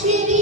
শিরি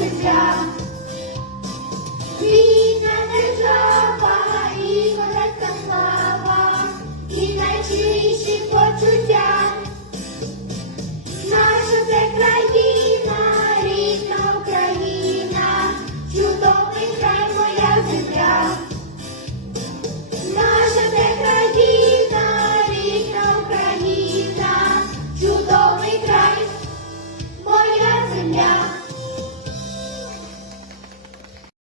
життя, вільна держава і козацька слава, і найчистіші почуття.